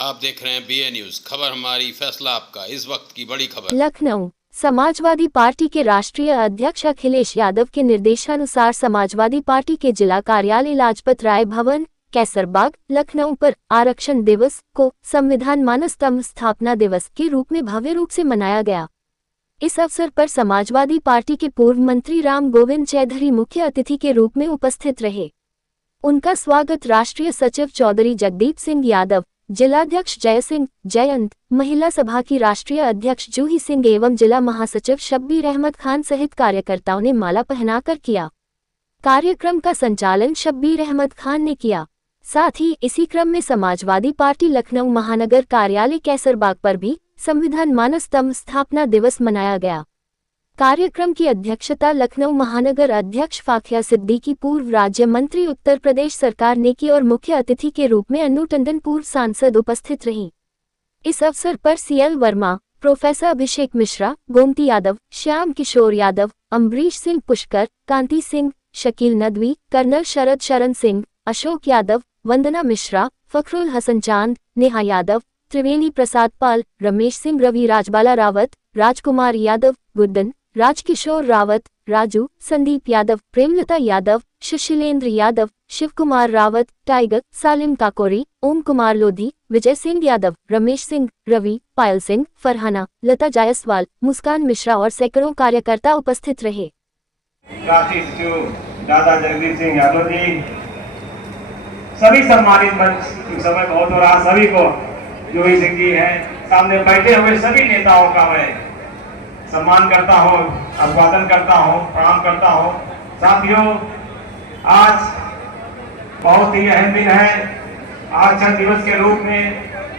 आप देख रहे हैं BA न्यूज, खबर हमारी फैसला आपका। इस वक्त की बड़ी खबर। लखनऊ समाजवादी पार्टी के राष्ट्रीय अध्यक्ष अखिलेश यादव के निर्देशानुसार समाजवादी पार्टी के जिला कार्यालय लाजपत राय भवन कैसरबाग लखनऊ पर आरक्षण दिवस को संविधान मानस स्तंभ स्थापना दिवस के रूप में भव्य रूप से मनाया गया। इस अवसर पर समाजवादी पार्टी के पूर्व मंत्री राम गोविंद चौधरी मुख्य अतिथि के रूप में उपस्थित रहे। उनका स्वागत राष्ट्रीय सचिव चौधरी जगदीप सिंह यादव, जिलाध्यक्ष जय सिंह जयंत, महिला सभा की राष्ट्रीय अध्यक्ष जूही सिंह एवं जिला महासचिव शब्बीर अहमद खान सहित कार्यकर्ताओं ने माला पहनाकर किया। कार्यक्रम का संचालन शब्बीर अहमद खान ने किया। साथ ही इसी क्रम में समाजवादी पार्टी लखनऊ महानगर कार्यालय कैसरबाग पर भी संविधान मानस स्तंभ स्थापना दिवस मनाया गया। कार्यक्रम की अध्यक्षता लखनऊ महानगर अध्यक्ष फाखिया सिद्दीकी, पूर्व राज्य मंत्री उत्तर प्रदेश सरकार ने की और मुख्य अतिथि के रूप में अनु टंडन पूर्व सांसद उपस्थित रहीं। इस अवसर पर CL वर्मा, प्रोफेसर अभिषेक मिश्रा, गोमती यादव, श्याम किशोर यादव, अम्बरीश सिंह पुष्कर, कांति सिंह, शकील नदवी, कर्नल शरद शरण सिंह, अशोक यादव, वंदना मिश्रा, फखरुल हसन चांद, नेहा यादव, त्रिवेणी प्रसाद पाल, रमेश सिंह रवि, राजबाला रावत, राजकुमार यादव, गुड्डन, राजकिशोर रावत, राजू, संदीप यादव, प्रेमलता यादव, सुशीलेंद्र यादव, शिवकुमार रावत, टाइगर, सालिम काकोरी, ओम कुमार लोधी, विजय सिंह यादव, रमेश सिंह रवि, पायल सिंह, फरहाना, लता जायसवाल, मुस्कान मिश्रा और सैकड़ों कार्यकर्ता उपस्थित रहे। दादा जगदीप सिंह यादव जी, सभी सम्मानित मंच, समय बहुत हो रहा, सभी को जूही सिंह जी हैं, सामने बैठे हुए सभी नेताओं का मैं सम्मान करता हूं, अभिवादन करता हूं, प्रणाम करता हूं। साथियों, आज बहुत ही अहम दिन है। आरक्षण दिवस के रूप में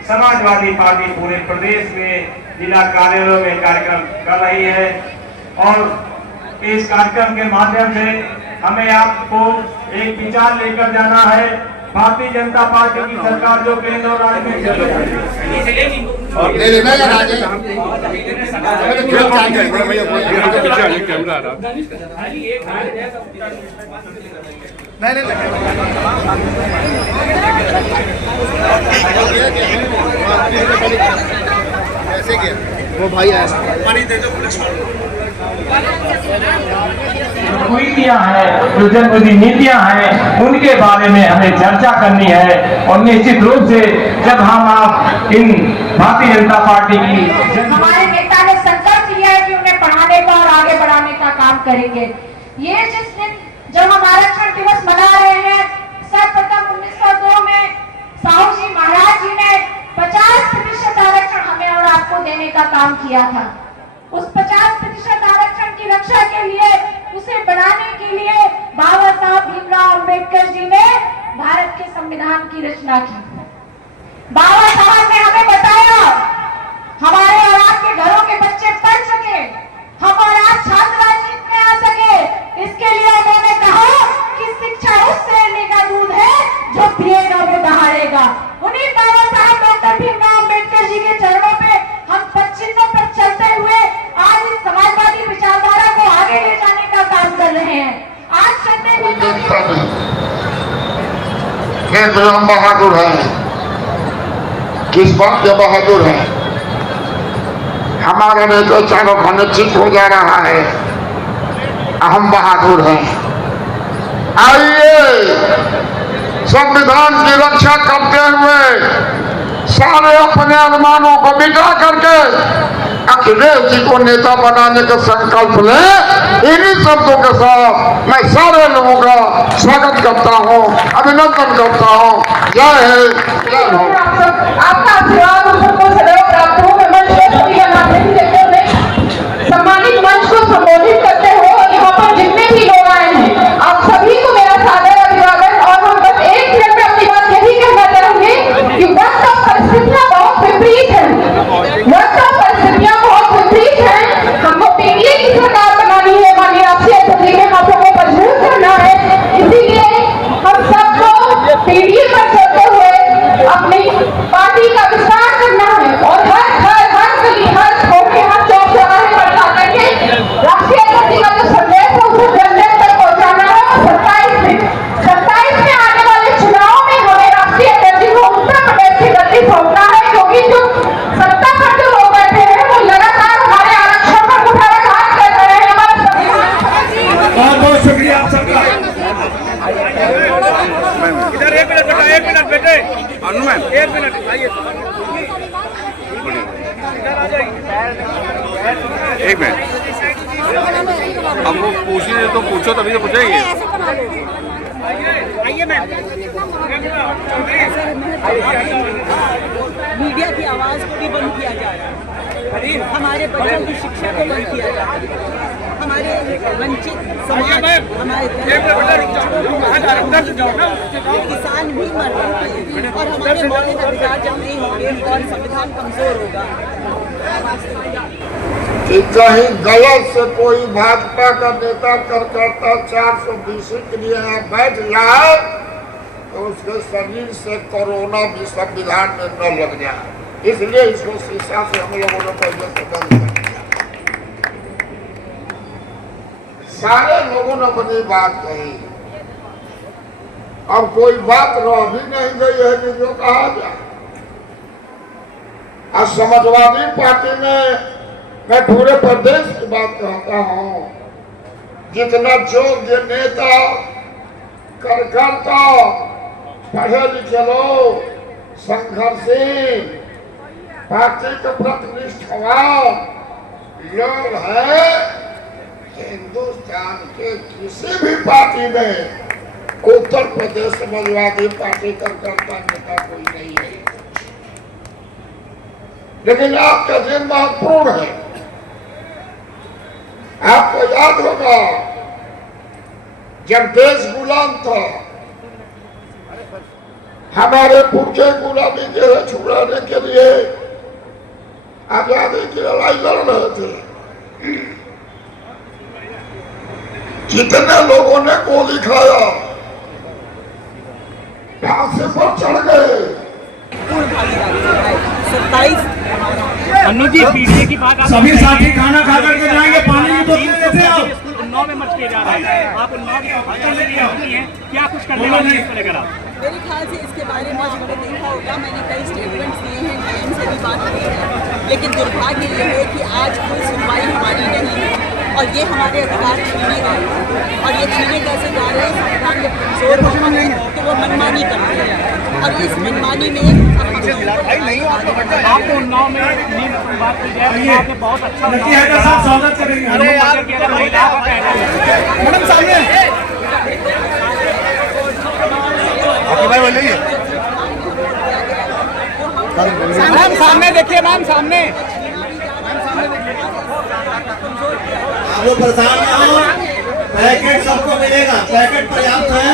समाजवादी पार्टी पूरे प्रदेश में जिला कार्यालयों में कार्यक्रम कर रही है और इस कार्यक्रम के माध्यम से हमें आपको एक विचार लेकर जाना है। भारतीय जनता पार्टी की सरकार जो केंद्र और राज्य में वो भाई नीतियां हैं, जो जनविरोधी नीतियां हैं, उनके बारे में हमें चर्चा करनी है। और निश्चित रूप से जब हम आप इन भारतीय जनता पार्टी की हमारे नेता ने संकल्प लिया है कि उन्हें पढ़ाने का और आगे बढ़ाने का काम करेंगे। ये जिस दिन जब हम आरक्षण दिवस मना रहे हैं, सर्वप्रथम 1902 में साहू जी महाराज जी ने 50% आरक्षण हमें और आपको देने का काम किया था। उस 50% आरक्षण की रक्षा के लिए, उसे बढ़ाने के लिए बाबा साहब भीमराव अंबेडकर जी ने भारत के संविधान की रचना की। बाबा साहब ने हमें बताया हमारे और आपके घरों के बच्चे पढ़ सके, हम और आप छात्र राजनीति में आ सके। इसके लिए उन्होंने कहा कि शिक्षा उस शेरनी का दूध है जो पिएगा वो दहाड़ेगा। उन्हीं बाबा साहब डॉक्टर भीमराव अंबेडकर जी के चरणों पे हम पदचिन्हों पर चलते हुए आज इस समाजवादी विचारधारा को आगे ले जाने का काम कर रहे हैं। आज केंद्र हम बहादुर हैं। किस बात के बहादुर हैं? हमारा नेता चारों खाने ठीक हो जा रहा है, हम बहादुर हैं। आइए संविधान की रक्षा करते हुए सारे अपने अनुमानों को मिटा करके अखिलेश जी को नेता बनाने का संकल्प ले। इन्हीं शब्दों के साथ मैं सारे लोगों का स्वागत करता हूँ, अभिनंदन करता हूँ। जय हिंद, जय हो। आपका आशीर्वाद हम सबको सदैव प्राप्त हो। सम्मानित मंच को संबोधित करते हो, यहाँ पर जितने भी लोग आए हैं, आप सभी को मेरा सादर अभिवादन। और हम बस एक मिनट में अपनी बात यही कहना चाहेंगे कि वक्त और परिस्थितियाँ बहुत विपरीत हैं। वक्त और परिस्थितियाँ बहुत विपरीत हैं। हमको पीडीए की सरकार बनानी है, माननीय आपसे सभी के हाथों को मजबूत करना है। इसीलिए हम सबको पीडीए पर चलते हुए अपनी पार्टी का विस्तार करना है। इधर एक मिनट बेटा, एक मिनट बेटे, एक मिनट आइए, एक मिनट। अब वो पूछिए तो पूछो, तभी तो पूछेंगे। आइए मैम। मीडिया की आवाज को भी बंद किया जा रहा है, हमारे बच्चों की शिक्षा को बंद किया जा रहा है, हमारे वंचित समाज, हमारे किसान भी मर रहे हैं और हमारे मौलिक अधिकार जब नहीं होंगे और संविधान कमजोर होगा। कि कहीं गलत से कोई भाजपा का नेता करता 420 के लिए यहाँ बैठ जाए तो उसके शरीर से कोरोना भी संविधान में न लग जाए, इसलिए इसको शीशा से हम लोगों ने पहले से बंद कर दिया। सारे लोगों ने अपनी बात कही, अब कोई बात रह भी नहीं गई है कि जो कहा जाए। आज समाजवादी पार्टी में मैं पूरे प्रदेश की बात कहता हूं, जितना योग्य नेता, कार्यकर्ता, पढ़े लिखे लोग, संघर्षशील, पार्टी के प्रति निष्ठावान लोग हैं, हिंदुस्तान के किसी भी पार्टी में उत्तर प्रदेश समाजवादी पार्टी कार्यकर्ता नेता कोई नहीं है। लेकिन आपका दिन महत्वपूर्ण है। आपको याद होगा जब देश गुलाम था, हमारे पुरखे गुलामी के छुड़ाने के लिए आजादी की लड़ाई लड़ रहे थे। कितने लोगों ने गोली खाया, फांसी पर चढ़ गए। 27 पीढ़ी की बात, सभी साथी खाना खा करके जाएंगे, पानी की बोतल देते आप। उन्नाव में मच के जा रहा है, आप उन्नाव की होटल में लिया हुई है, क्या कुछ करने वाले हैं इसको लेकर आप? मेरे ख्याल से इसके बारे में मैंने देखा होगा, मैंने कई स्टेटमेंट्स दिए हैं, डीएम से भी बात की है, लेकिन दुर्भाग्य ये है कि आज कोई सुनवाई हमारी नहीं है और ये हमारे अधिकार छीने गए और ये छीने कैसे जा रहे हैं। संविधान जब कमजोर होता है तो वो मनमानी करते हैं और इस मनमानी में आपको उन्नाव में बात की जाए, आपने बहुत अच्छा स्वागत करेंगे। मैडम सामने मैम सामने देखिए, मैम सामने। आप लोग परेशान ना हो, पैकेट सबको मिलेगा, पैकेट पर्याप्त है।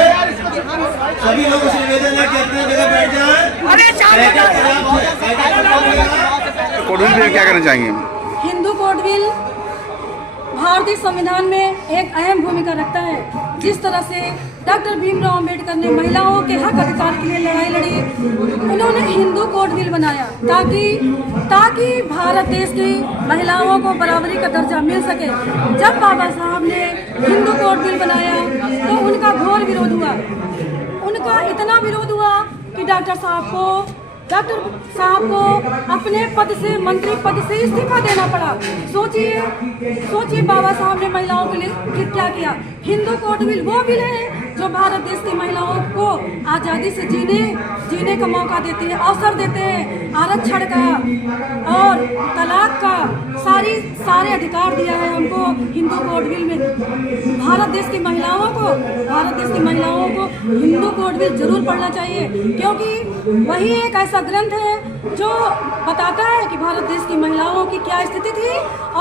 सभी लोगों से निवेदन है कि अपनी जगह बैठ जाए, पैकेट पर्याप्त है, पैकेट मिलेगा। कोडविल में क्या कहना चाहेंगे? हिंदू कोडविल भारतीय संविधान में एक अहम भूमिका रखता है। जिस तरह से डॉक्टर भीमराव अंबेडकर ने महिलाओं के हक अधिकार के लिए लड़ाई लड़ी, उन्होंने हिंदू कोडविल बनाया ताकि भारत देश की महिलाओं को बराबरी का दर्जा मिल सके। जब बाबा साहब ने हिंदू कोडविल बनाया तो उनका घोर विरोध हुआ। उनका इतना विरोध हुआ कि डॉक्टर साहब को अपने पद से, मंत्री पद से इस्तीफा देना पड़ा। सोचिए बाबा साहब ने महिलाओं के लिए फिर क्या किया। हिंदू कोडविल वो बिल है जो भारत देश की महिलाओं को आज़ादी से जीने का मौका देते हैं, अवसर देते हैं, आरक्षण का और तलाक का सारे अधिकार दिया है हमको हिंदू कोडविल में। भारत देश की महिलाओं को हिंदू कोडविल जरूर पढ़ना चाहिए, क्योंकि वही एक ऐसा ग्रंथ है जो बताता है कि भारत देश की महिलाओं की क्या स्थिति थी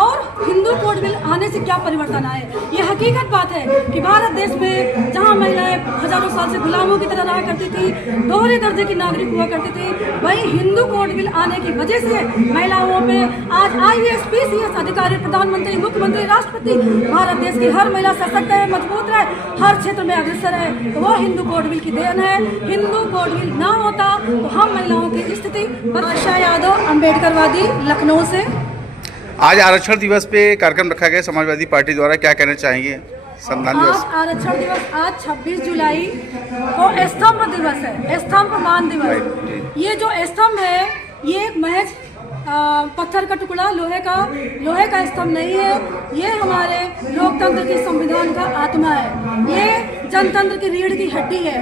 और हिंदू कोडविल आने से क्या परिवर्तन आए। ये हकीकत बात है कि भारत देश में जहाँ महिलाएं हजारों साल से गुलामों की तरह रहा करती थी, दोहरे दर्जे की नागरिक हुआ करती थी, वहीं हिंदू कोडविल आने की वजह से महिलाओं पे आज IAS, PCS अधिकारी, प्रधानमंत्री, मुख्यमंत्री, राष्ट्रपति, भारत देश की हर महिला सशक्त है, मजबूत है, हर क्षेत्र में अग्रसर है। तो वो हिंदू कोडविल की देन है। हिंदू कोडविल ना होता तो हम महिलाओं की स्थिति। आशा यादव, अम्बेडकरवादी, लखनऊ से। आज आरक्षण दिवस पे कार्यक्रम रखा गया समाजवादी पार्टी द्वारा, क्या कहना चाहेंगे? संविधान दिवस, आज आरक्षण दिवस, आज 26 जुलाई को स्तंभ दिवस है, स्तंभ मान दिवस। ये जो स्तंभ है ये एक महज पत्थर का टुकड़ा, लोहे का स्तंभ नहीं है। ये हमारे लोकतंत्र के संविधान का आत्मा है। ये जनतंत्र की रीढ़ की हड्डी है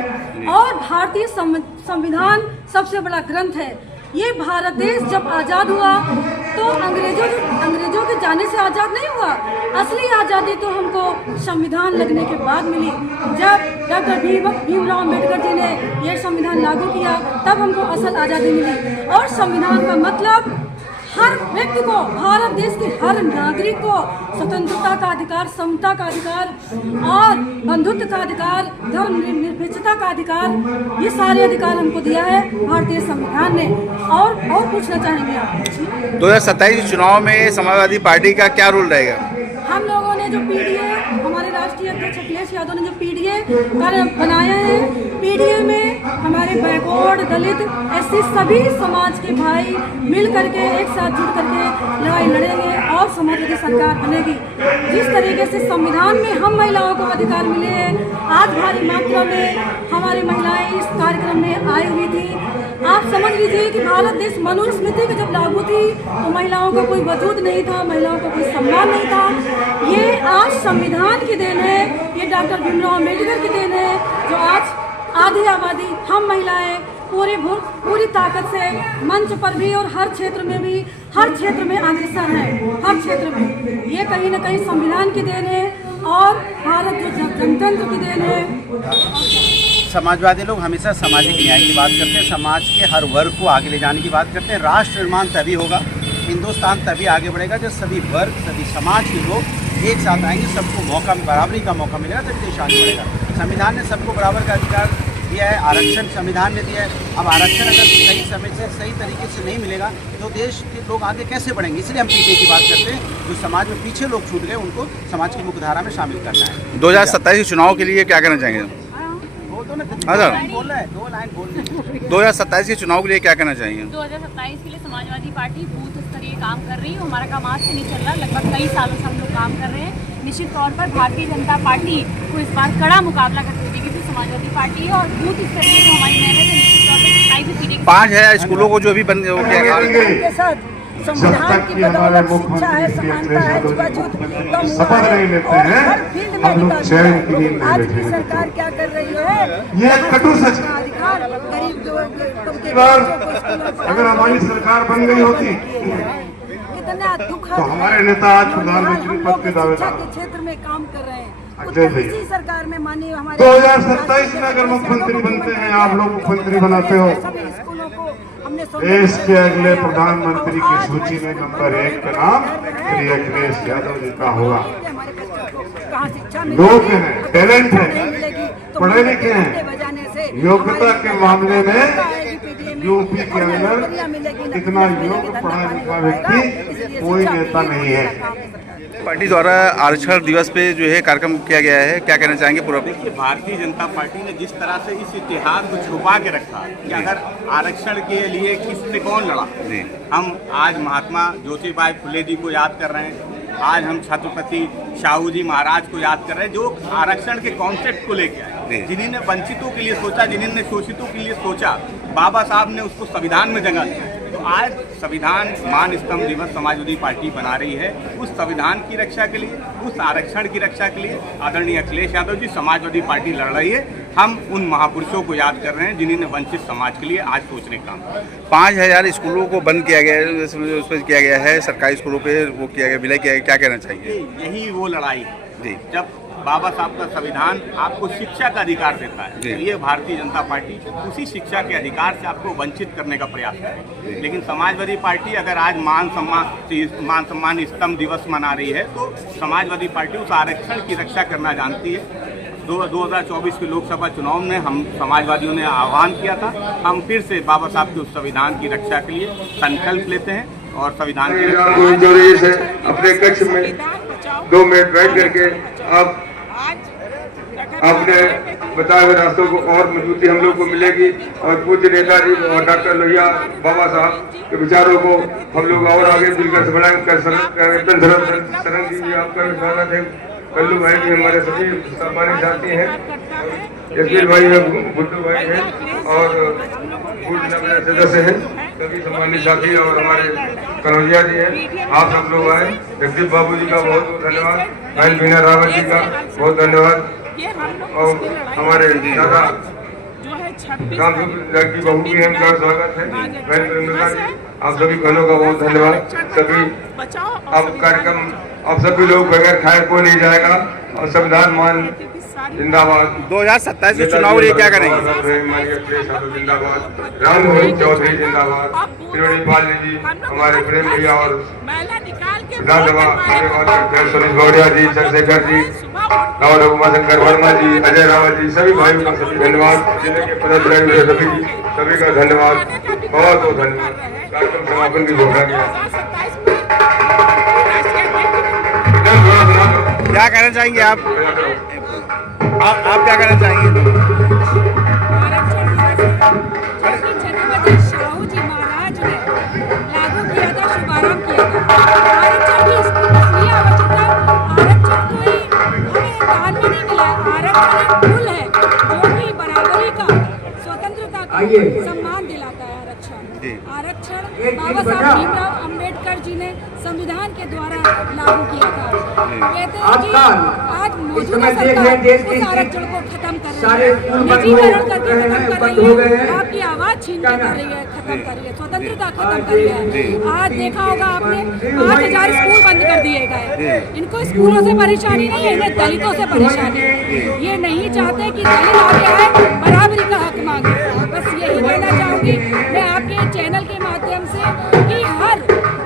और भारतीय संविधान सबसे बड़ा ग्रंथ है। ये भारत देश जब आज़ाद हुआ तो अंग्रेजों के जाने से आज़ाद नहीं हुआ। असली आज़ादी तो हमको संविधान लगने के बाद मिली। जब डॉक्टर भीमराव अम्बेडकर जी ने ये संविधान लागू किया तब हमको असल आज़ादी मिली। और संविधान का मतलब हर व्यक्ति को, भारत देश के हर नागरिक को स्वतंत्रता का अधिकार, समता का अधिकार और बंधुत्व का अधिकार, धर्मनिरपेक्षता का अधिकार, ये सारे अधिकार हमको दिया है भारतीय संविधान ने। और पूछना चाहेंगे आप? 2027 चुनाव में समाजवादी पार्टी का क्या रोल रहेगा? हम लोगों ने जो पीडीए, हमारे राष्ट्रीय अध्यक्ष अखिलेश यादव ने जो पीडीए बनाया है, पीडीए में हमारे बैकवर्ड, दलित, एससी सभी समाज के भाई मिल करके एक साथ जुट करके लड़ाई लड़ेंगे और समाजवादी सरकार बनेगी। जिस तरीके से संविधान में हम महिलाओं को अधिकार मिले हैं, आज भारी मात्रा में हमारी महिलाएं इस कार्यक्रम में आई हुई थी। आप समझ लीजिए कि भारत देश मनुस्मृति की जब लागू थी तो महिलाओं का कोई वजूद नहीं था, महिलाओं का कोई सम्मान नहीं था। ये आज संविधान की देन है, ये डॉक्टर भीमराव अम्बेडकर की देन है, जो आज आधी आबादी हम महिलाएं पूरी ताकत से मंच पर भी और हर क्षेत्र में अग्रसर है। हर क्षेत्र में ये कहीं न कहीं संविधान की देन है और भारत जो जनतंत्र की देन है। समाजवादी लोग हमेशा सामाजिक न्याय की बात करते हैं, समाज के हर वर्ग को आगे ले जाने की बात करते हैं। राष्ट्र निर्माण तभी होगा, हिंदुस्तान तभी आगे बढ़ेगा जब सभी वर्ग, सभी समाज के लोग एक साथ आएंगे, सबको बराबरी का मौका मिलेगा, तभी देश आगे बढ़ेगा। संविधान ने सबको बराबर का अधिकार दिया है, आरक्षण संविधान ने दिया है। अब आरक्षण अगर सही समय से, सही तरीके से नहीं मिलेगा तो देश के लोग आगे कैसे बढ़ेंगे? इसलिए हम पीटीए की बात करते हैं। जो समाज में पीछे लोग छूट गए उनको समाज की मुख्यधारा में शामिल करना है। 2027 चुनाव के लिए क्या कहना चाहेंगे? हाँ सर, 2027 के चुनाव के लिए क्या कहना चाहिए? 2027 के लिए समाजवादी पार्टी बूथ स्तरीय काम कर रही है। हमारा काम आज से नहीं चल रहा, लगभग कई सालों से हम लोग काम कर रहे हैं। निश्चित तौर पर भारतीय जनता पार्टी को इस बार कड़ा मुकाबला करते हुए देखिए समाजवादी पार्टी है और बूथ स्तरीय जो हमारी मेहनत है निश्चित तौर पर 5000 स्कूलों को जो अभी बंद हो गया के साथ संविधान की बदौलत शिक्षा है, समानता है, छुआछूत शपथ नहीं लेते हैं, हर फील्ड में हम लोग चैन की नींद नहीं आज लेते की हैं। सरकार क्या कर रही है? ये कटु सच। अधिकार गरीब तबके अगर हमारी सरकार बन गई होती कितना दुख तो हमारे नेता आज प्रधानमंत्री पद के दावेदार के क्षेत्र में काम कर रहे हैं। अजय भैया, इसी सरकार में माननीय हमारे 2027 में अगर मुख्यमंत्री बनते हैं, आप लोग मुख्यमंत्री बनाते हो, सभी स्कूलों को हमने देश के अगले प्रधानमंत्री की सूची में नंबर 1 का नाम श्री अखिलेश यादव जी का होगा। लोग हैं, टैलेंट है, पढ़े लिखे हैं, योग्यता के मामले में यूपी के अंदर इतना योग्य पढ़ा लिखा व्यक्ति कोई नेता नहीं है। पार्टी द्वारा आरक्षण दिवस पे जो है कार्यक्रम किया गया है, क्या कहना चाहेंगे? पूरा देखिए, भारतीय जनता पार्टी ने जिस तरह से इस इतिहास को छुपा के रखा कि अगर आरक्षण के लिए किसने कौन लड़ा, हम आज महात्मा ज्योतिबा फुले जी को याद कर रहे हैं, आज हम छत्रपति शाहू जी महाराज को याद कर रहे हैं, जो आरक्षण के कॉन्सेप्ट को लेके आए, जिन्होंने वंचितों के लिए सोचा, जिन्होंने शोषितों के लिए सोचा। बाबा साहब ने उसको संविधान में जगह दी। तो आज संविधान मान स्तंभ दिवस समाजवादी पार्टी बना रही है। उस संविधान की रक्षा के लिए, उस आरक्षण की रक्षा के लिए आदरणीय अखिलेश यादव जी समाजवादी पार्टी लड़ रही है। हम उन महापुरुषों को याद कर रहे हैं जिन्होंने वंचित समाज के लिए आज सोचने का काम। 5000 स्कूलों को बंद किया गया है, उस पर किया गया है, सरकारी स्कूलों पे वो किया गया, विलय किया गया, क्या कहना चाहिए? यही वो लड़ाई है जी। जब बाबा साहब का संविधान आपको शिक्षा का अधिकार देता है, तो ये भारतीय जनता पार्टी उसी शिक्षा के अधिकार से आपको वंचित करने का प्रयास करे। लेकिन समाजवादी पार्टी अगर आज मान सम्मान स्तंभ दिवस मना रही है तो समाजवादी पार्टी उस आरक्षण की रक्षा करना जानती है। 2024 के लोकसभा चुनाव में हम समाजवादियों ने आह्वान किया था, हम फिर से बाबा साहब के उस संविधान की रक्षा के लिए संकल्प लेते हैं और संविधान की रक्षा अपने कक्ष में 2 मिनट बैठ करके आप अपने बताए हुए रास्तों को और मजबूती हम लोग को मिलेगी और पूज्य नेताजी और डॉक्टर लोहिया बाबा साहब के विचारों को हम लोग और आगे मिलकर बढ़ाएंगे। शरण जी भी आपका स्वागत है, कल्लू भाई भी हमारे सभी सम्मानित साथी हैं, जसवीर भाई है, बुद्धू भाई हैं और सदस्य हैं। सभी सम्मानित साथी और हमारे कन्हैया जी हैं, आप सब लोग आए। जगदीप बाबू जी का बहुत बहुत धन्यवाद, बहन बीना रावत जी का बहुत धन्यवाद और हमारे दादा राम की बहू भी है, उनका स्वागत है। बहन प्रेमिका आप सभी बहनों का बहुत धन्यवाद। सभी अब कार्यक्रम अब सभी लोग बगैर खाए को नहीं जाएगा और संविधान मान जिंदाबाद। 2027 के चुनाव लिए क्या करेंगे? जिंदाबाद, राम मोहन चौधरी जिंदाबाद, त्रिवेणी पाल जी, हमारे प्रेम भैया और विधानसभा सुनील गौड़िया जी, चंद्रशेखर जी और उमाशंकर वर्मा जी, अजय रावत जी, सभी भाइयों का सभी धन्यवाद। जिले के पदाधिकारी सभी का धन्यवाद, बहुत बहुत धन्यवाद। कार्यक्रम समापन की घोषणा किया। क्या कहना चाहेंगे आप क्या कहना चाहेंगे? छत्रपति शाहू जी महाराज ने लागू किया था, शुभारंभ किया था। आरक्षण की इसलिए आवश्यकता, आरक्षण कोई हमें दान में नहीं मिला, आरक्षण एक मूल है जो कि बराबरी का, स्वतंत्रता का सम्मान दिलाता है। आरक्षण बाबा साहब भीमराव अंबेडकर जी ने संविधान के द्वारा लागू किया था। कहते हैं कि आज मौजूदा सरकार उस आरक्षण को खत्म कर रही है, निजीकरण करके खत्म कर रही है, आपकी आवाज छीन के कर रही है, खत्म कर रही है, स्वतंत्रता खत्म कर रही है। आज देखा होगा आपने 5000 स्कूल बंद कर दिए गए। इनको स्कूलों से परेशानी नहीं है, इन्हें दलितों से परेशानी है। ये नहीं चाहते कि दलित आगे आए, बराबरी का हक मांगे। बस यही कहना चाहूंगी मैं आपके चैनल के माध्यम से कि हर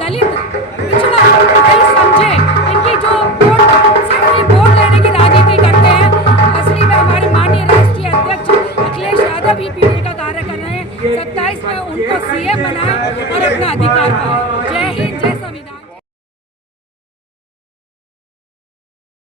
दलित पिछड़ा भाई समझे, इनकी जो वोट लेने की राजनीति करते हैं, असली में हमारे माननीय राष्ट्रीय अध्यक्ष अखिलेश यादव ही पीढ़ी का कार्य कर रहे हैं। 27 में उनको सीएम बनाए और अपना अधिकार पाए।